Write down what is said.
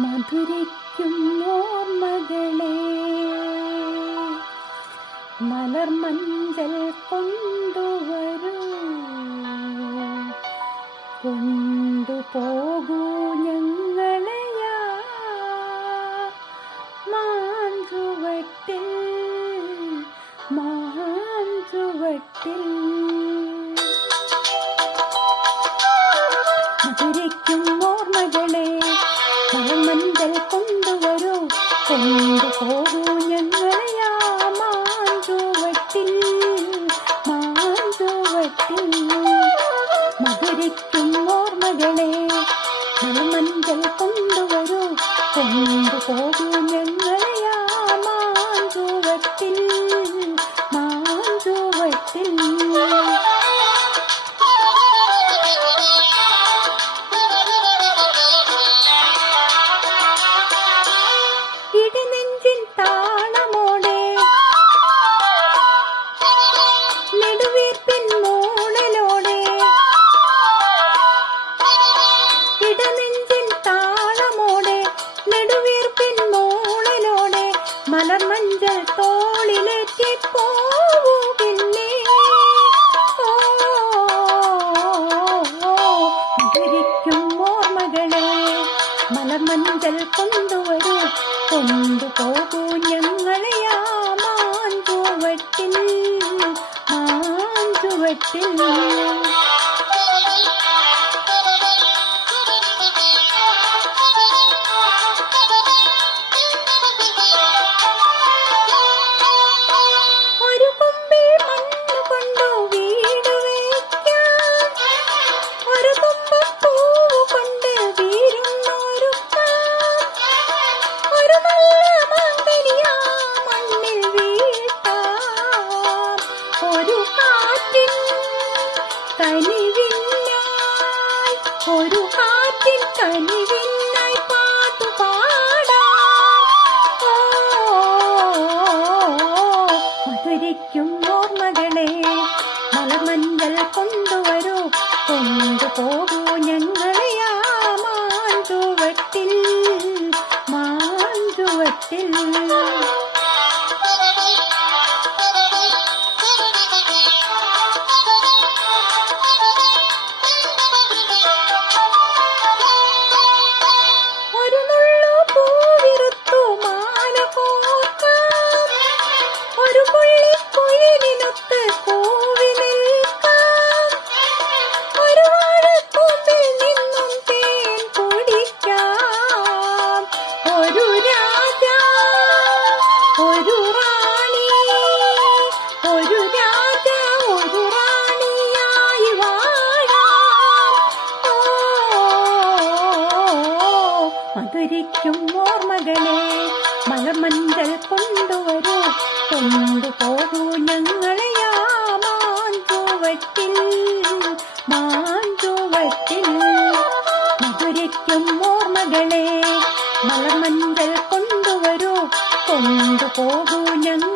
മധുരിക്കും ഓർമ്മകളെ മലർമഞ്ചൽ കൊണ്ടുവരൂ, കൊണ്ടുപോകൂ ഞങ്ങളെയാ മാഞ്ചുവട്ടിൽ മാഞ്ചുവട്ടിൽ. മധുരിക്കും ഓർമ്മകളെ മലർമഞ്ചൽ കൊണ്ടുവരൂ, കൊണ്ടുപോകൂ ഞങ്ങളെയാ മാഞ്ചുവട്ടിൽ മാഞ്ചുവട്ടിൽ. മധുരിക്കും ഓർമ്മകളെ മലർമഞ്ചൽ കൊണ്ടുവരൂ, കൊണ്ടുപോകൂ ഞങ്ങളെയാ മാഞ്ചുവട്ടിൽ മാഞ്ചുവട്ടിൽ. ഇടനെഞ്ചിൻ താളമോടെ നെടുവീർപ്പിൻ മൂളലോടെ, ഇടനെഞ്ചിൻ താളമോടെ നെടുവീർപ്പിൻ മൂളലോടെ മലർമഞ്ചൽ തോളിലേറ്റി പോവൂ പിന്നെ. മധുരിക്കും ഓർമ്മകളെ മലർമഞ്ചൽ കൊണ്ടുവരൂ, കൊണ്ടുപോകൂ ഞങ്ങളെയാ മാഞ്ചുവട്ടിൽ മാഞ്ചുവട്ടിൽ. ഒരു കൊമ്പിൽ മണ്ണ് കൊണ്ടു വീട് വയ്ക്കാം, ഒരു തുമ്പപ്പൂവ് കൊണ്ട് വീരുന്നൊരുക്കാം, ഒരു നല്ല മാങ്കനിയാ മണ്ണിൽ വീഴ്ത്താം. ഒരു കാറ്റിൻ കനിവിനായി, ഒരു കാറ്റിൻ കനിവിനായി പാട്ടുപാടാം. മധുരിക്കും ഓർമ്മകളെ മലർമഞ്ചൽ കൊണ്ടുവരൂ, കൊണ്ടുപോകൂ ഞങ്ങളെയാ മാഞ്ചുവട്ടിൽ മാഞ്ചുവട്ടിൽ. ഒരു നുള്ളു പൂവിറുത്തു മാല കോർക്കാം, ഒരു പുള്ളി കുയിലിനൊത്ത് പൂവി നിൽക്കാം, ഒരു വാഴക്കൂമ്പിൽ നിന്നും തേൻ കുടിക്കാം. ഒരു രാജാ ഒരു റാണി, ഒരു രാജാ ഒരു റാണിയായി വാഴാം. മധുരിക്കും ഓർമ്മകളെ മലർമഞ്ചൽ കൊണ്ടുവരൂ, കൊണ്ടുപോകൂ ഞങ്ങളെയാ മാഞ്ചുവട്ടിൽ മാഞ്ചുവട്ടിൽ. മധുരിക്കും ഓർമ്മകളെ മലർമഞ്ചൽ കൊണ്ടുവരൂ, കൊണ്ടുപോകൂ ഞങ്ങൾ